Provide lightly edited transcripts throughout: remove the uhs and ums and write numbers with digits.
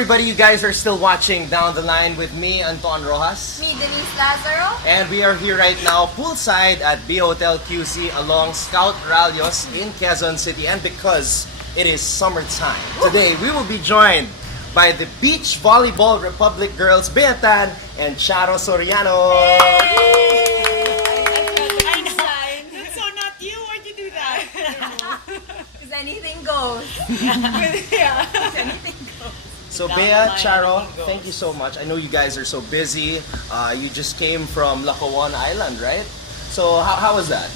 everybody, you guys are still watching Down the Line with me, Anton Rojas. Me, Denise Lazaro. And we are here right now, poolside at B Hotel QC along Scout Ralios in Quezon City. And because it is summertime, today we will be joined by the Beach Volleyball Republic girls, Beatan and Charo Soriano. That's so not you. Why'd you do that? Because anything goes. Yeah. Anything goes. So Bea, Charo, thank you so much. I know you guys are so busy. You just came from Lacawan Island, right? So how was that?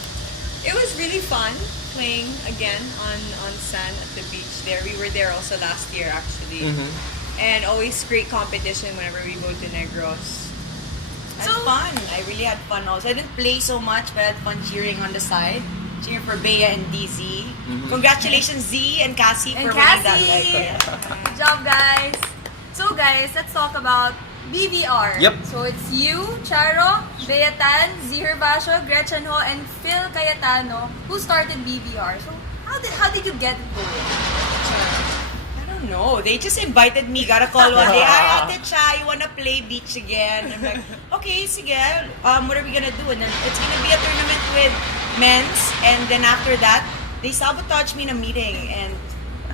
It was really fun playing again on sand at the beach there. We were there also last year actually. And always great competition whenever we go to Negros. Had fun. I really had fun also. I didn't play so much, but I had fun cheering on the side. Cheering for Bea and DZ. Congratulations Z and Cassie And for winning Cassie! that. Good job, guys. So, guys, let's talk about BVR. Yep. So, it's you, Charo, Beatan, Z Herbacio, Gretchen Ho, and Phil Cayetano who started BVR. So, how did you get it going? I don't know. They just invited me. Got a call one day. Hi, Ate Cha, you wanna play beach again? I'm like, okay, sige. What are we gonna do? And then it's gonna be a tournament with men's. And then after that, they sabotaged me in a meeting and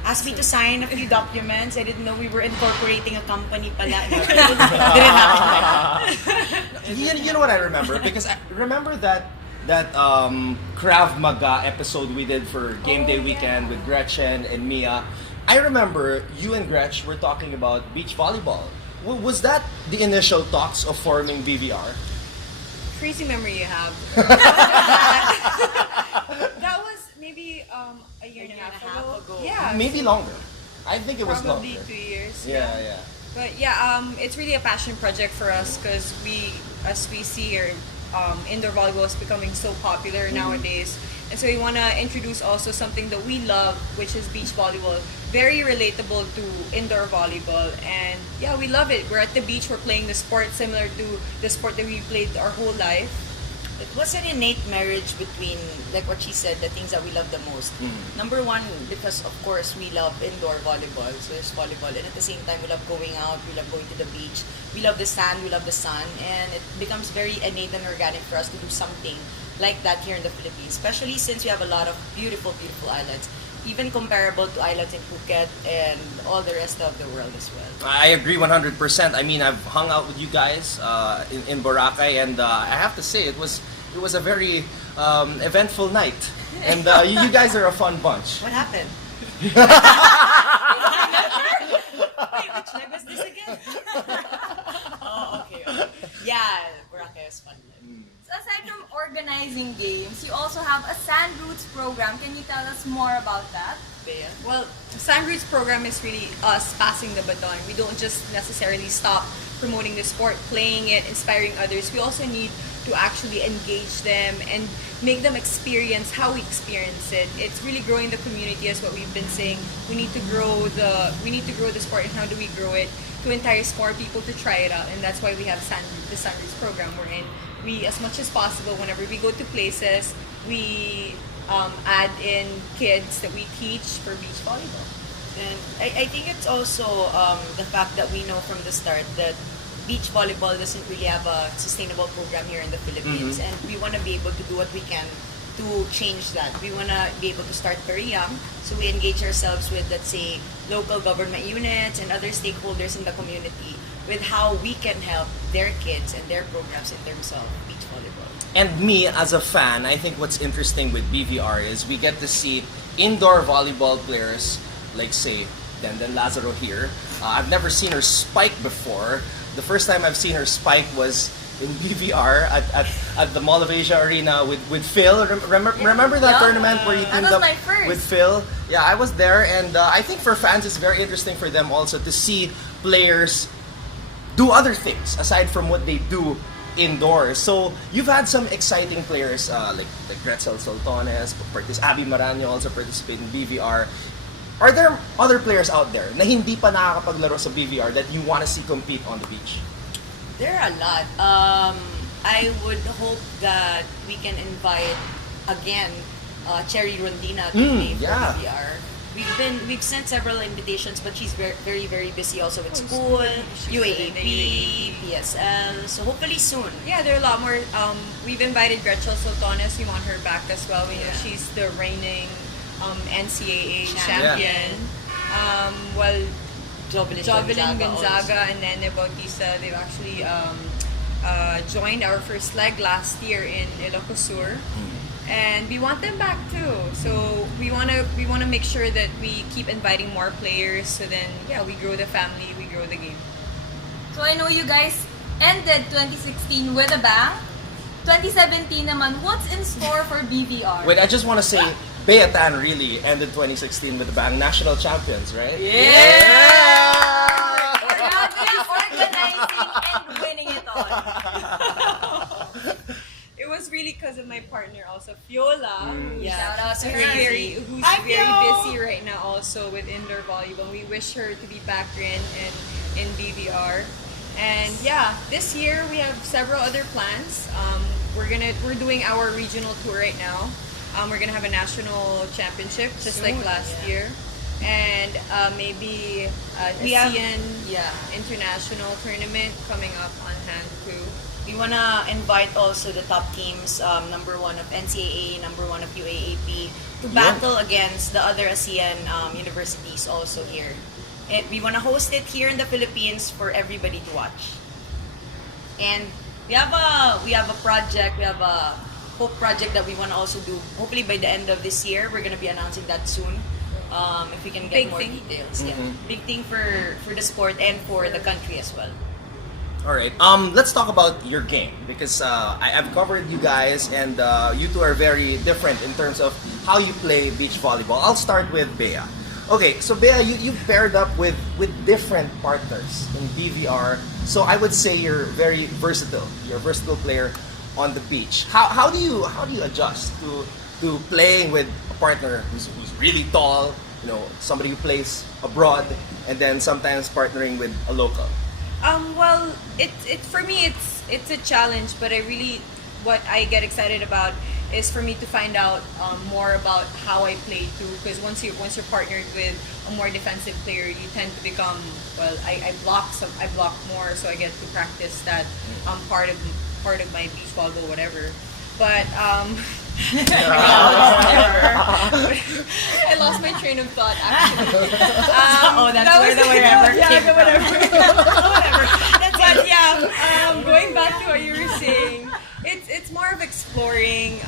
asked me to sign a few documents. I didn't know we were incorporating a company pala. Didn't happen. You know what I remember? Because I remember that Krav Maga episode we did for Game Day Weekend with Gretchen and Mia. I remember you and Gretch were talking about beach volleyball. Was that the initial talks of forming BVR? Crazy memory you have. That was maybe a year and a half ago. Yeah. Maybe longer. I think it was Probably longer. 2 years. Yeah. But yeah, it's really a passion project for us because as we see here, indoor volleyball is becoming so popular nowadays. And so we want to introduce also something that we love, which is beach volleyball. Very relatable to indoor volleyball. And yeah, we love it. We're at the beach, we're playing the sport similar to the sport that we played our whole life. It was an innate marriage between, like what she said, the things that we love the most. Number one, because of course we love indoor volleyball, so there's volleyball, and at the same time we love going out, we love going to the beach, we love the sand, we love the sun, and it becomes very innate and organic for us to do something like that here in the Philippines, especially since we have a lot of beautiful, beautiful islands, even comparable to islands in Phuket and all the rest of the world as well. I agree 100%. I mean, I've hung out with you guys in Boracay, and I have to say it was a very eventful night, and you guys are a fun bunch. What happened? Wait, which leg was this again? Oh, okay. Yeah, Boracay was fun. So, aside from organizing games, you also have a Sand Roots program. Can you tell us more about that? Bea? Well, the Sand Roots program is really us passing the baton. We don't just necessarily stop promoting the sport, playing it, inspiring others. We also need to actually engage them and make them experience how we experience it. It's really growing the community, as what we've been saying. We need to grow the sport, and how do we grow it? To entice more people to try it out, and that's why we have the Sand Roots program we're in. We, as much as possible, whenever we go to places, we add in kids that we teach for beach volleyball. And I think it's also the fact that we know from the start that beach volleyball doesn't really have a sustainable program here in the Philippines, and we want to be able to do what we can to change that. We want to be able to start very young, so we engage ourselves with, let's say, local government units and other stakeholders in the community with how we can help their kids and their programs in terms of beach volleyball. And me, as a fan, I think what's interesting with BVR is we get to see indoor volleyball players, like say, Denden Lazaro here. I've never seen her spike before. The first time I've seen her spike was in BVR at the Mall of Asia Arena with Phil. Remember that tournament where you teamed was up my first. with Phil? Yeah, I was there, and I think for fans it's very interesting for them also to see players do other things aside from what they do indoors. So you've had some exciting players like Gretzel Soltones, Abby Maraño also participate in BVR. Are there other players out there na hindi pa nakakapaglaro sa BVR that you want to see compete on the beach? There are a lot. I would hope that we can invite again Cherry Rondina to play for BVR. we've sent several invitations, but she's very very, very busy also with school, UAAP, PSL. So hopefully soon. Yeah, there are a lot more. We've invited Gretchen Sultanes. We want her back as well. We know Yeah. she's the reigning NCAA Champion. champion. Well, Jovelyn Gonzaga and Nene Bautista, they've actually joined our first leg last year in Ilocos Sur. And we want them back too. So we wanna make sure that we keep inviting more players. So then, yeah, we grow the family, we grow the game. So I know you guys ended 2016 with a bang. 2017 naman, what's in store for BVR? Wait, I just want to say, Beatan really ended 2016 with the bang. National champions, right? Organizing and winning it all. It was really because of my partner also, Fiola. Shout out to Who's her. very Hi, very Fio! busy right now also with indoor volleyball. We wish her to be back in BVR. And yeah, this year we have several other plans. We're doing our regional tour right now. We're gonna have a national championship just like last year, and maybe We have- ASEAN yeah. international tournament coming up on hand too. We wanna invite also the top teams, number 1 of NCAA, number 1 of UAAP, to battle against the other ASEAN universities also here. And we wanna host it here in the Philippines for everybody to watch. And we have a project, we have a hope project that we wanna also do. Hopefully by the end of this year, we're gonna be announcing that soon. If we can get Big more thing. details. Yeah. Big thing for the sport and for the country as well. All right. Let's talk about your game because I've covered you guys, and you two are very different in terms of how you play beach volleyball. I'll start with Bea. Okay, so Bea, you paired up with different partners in BVR. So I would say you're very versatile. You're a versatile player on the beach. How do you adjust to playing with a partner who's really tall, somebody who plays abroad, and then sometimes partnering with a local? Well, it for me it's a challenge, but what I get excited about is for me to find out more about how I play too. Because once you're partnered with a more defensive player, you tend to become I block more, so I get to practice that part of my beach volleyball, whatever. But I lost my train of thought actually. That's where the whatever came from. Whatever. But yeah, going back to what you were saying, it's more of exploring,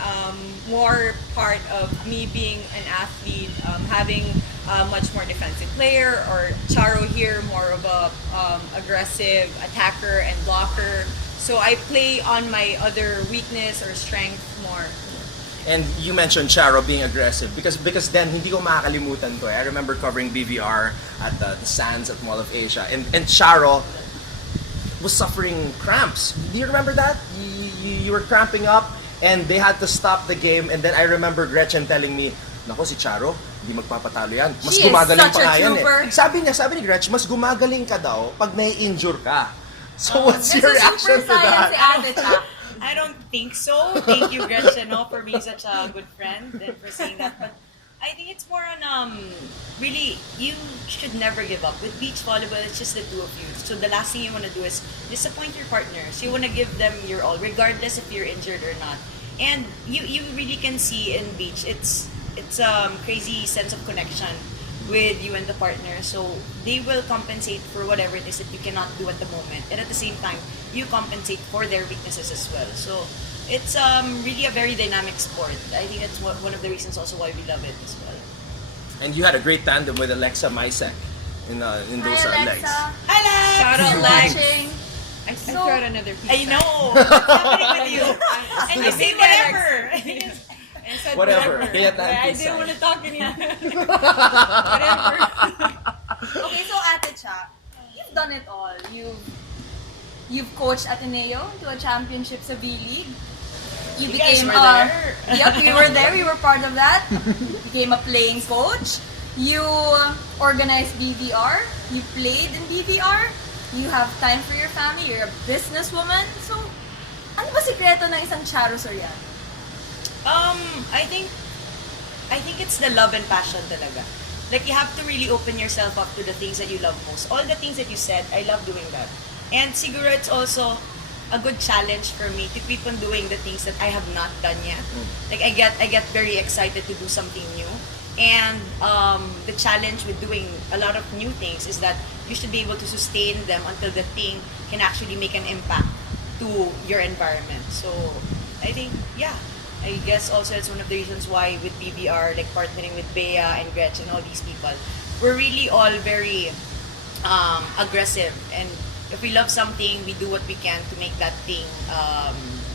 more part of me being an athlete, having a much more defensive player, or Charo here, more of a aggressive attacker and blocker. So I play on my other weakness or strength more. And you mentioned Charo being aggressive because then hindi ko makakalimutan to. I remember covering BVR at the Sands at Mall of Asia, and Charo was suffering cramps. Do you remember that? You were cramping up and they had to stop the game, and then I remember Gretchen telling me, "Nako, si Charo, hindi magpapatalo yan. Mas She is gumagaling such pa a nga yan trooper." Sabi ni Gretchen, mas gumagaling ka daw pag nai-injure ka. So what's This your is reaction super to that? science si Ate Cha. I don't think so. Thank you, Gretchen, for being such a good friend and for saying that. But I think it's more on really, you should never give up. With beach volleyball, it's just the two of you. So the last thing you want to do is disappoint your partners. You want to give them your all, regardless if you're injured or not. And you really can see in beach, it's crazy sense of connection with you and the partner. So they will compensate for whatever it is that you cannot do at the moment, and at the same time you compensate for their weaknesses as well. So it's really a very dynamic sport. I think that's one of the reasons also why we love it as well. And you had a great tandem with Alexa Maisek in those Hi, legs. Alexa. Hi, Lex! Shout out, You're Lex. watching. I So- threw out another piece. I know. What's happening with you? And you say whatever. I said Whatever. Be at I Anti's didn't side. want to talk anymore. Whatever. Okay, so Ate Cha, you've done it all. You've coached Ateneo to a championship sa V-League. You You guys became were there. Yep, we were there. We were part of that. Became a playing coach. You organized BVR. You played in BVR. You have time for your family. You're a businesswoman. So, ano ba sikreto ng isang Charo Soriano? I think it's the love and passion talaga. Like, you have to really open yourself up to the things that you love most. All the things that you said, I love doing that. And siguro it's also a good challenge for me to keep on doing the things that I have not done yet. Like, I get very excited to do something new. And the challenge with doing a lot of new things is that you should be able to sustain them until the thing can actually make an impact to your environment. So I think, yeah, I guess also it's one of the reasons why with BBR, like partnering with Bea and Gretchen, all these people, we're really all very aggressive. And if we love something, we do what we can to make that thing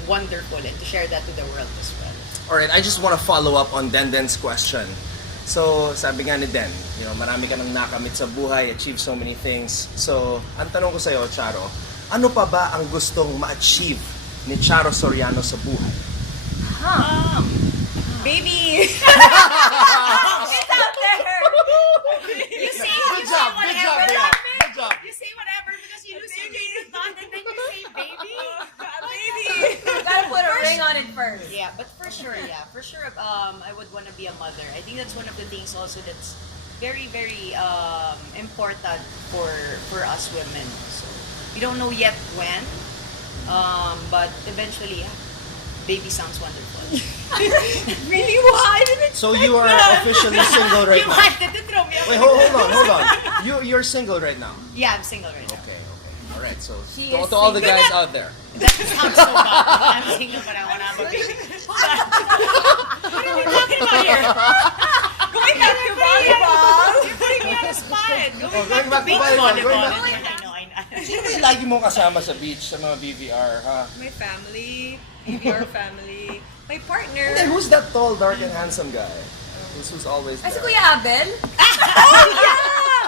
wonderful and to share that to the world as well. Alright, I just want to follow up on Denden's question. So, sabi nga ni Den, marami ka nang nakamit sa buhay, achieve so many things. So, ang tanong ko sa'yo, Charo, ano pa ba ang gustong ma-achieve ni Charo Soriano sa buhay? Baby! It's out there! You say Good job, Bea. Good job. You say whatever because you lose your train of thought and then you say baby. Baby! Gotta put a ring on it first. Yeah, but for sure, I would want to be a mother. I think that's one of the things also that's very, very important for us women. So we don't know yet when, but eventually, yeah, baby sounds wonderful. Really? Why? So you are officially single right You now? wanted to throw me off. Wait, hold on. You're single right now? Yeah, I'm single right now. Okay. Alright, so She to is all the single. guys out there. That sounds so bad. I'm single, but I want to have a baby. What are we talking about here? Going back to volleyball! You're putting me on the spot. Going back to beach volleyball, volleyball. going back. I know. Sino ba yung lagi mong kasama sa beach, sa mga BVR, ha? My family, BBR family, my partner. Hey, who's that tall, dark, and handsome guy? Who's always Ay, si there? Kuya Abel?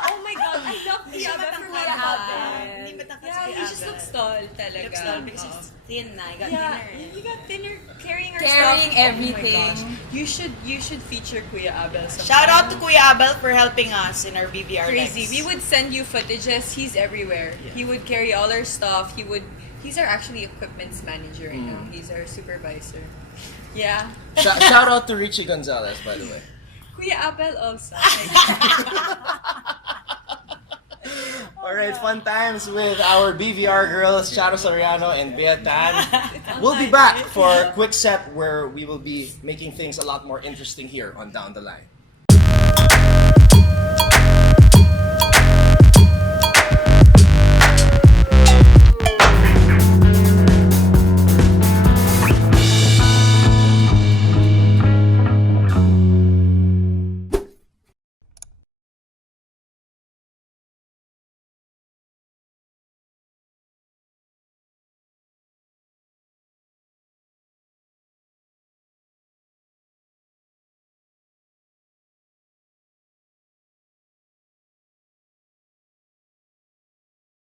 Oh my God, I love Kuya Abel for Kuya volleyball. Abel. Hindi matangkad Yeah, si he just Abel. looks tall talaga. Looks tall because he's thin na. He got Yeah, thinner. he got thinner carrying our Carrying stuff. everything. Oh my gosh. You should feature Kuya Abel sometime. Shout out to Kuya Abel for helping us in our BBR Crazy. lives. We would send you footages. He's everywhere. He would carry all our stuff. He's our actually equipments manager right now. He's our supervisor. Yeah. Shout out to Richie Gonzalez, by the way. Kuya Abel also. Alright, fun times with our BVR girls, Charo Soriano and Bea Tan. We'll be back for a quick set where we will be making things a lot more interesting here on Down the Line.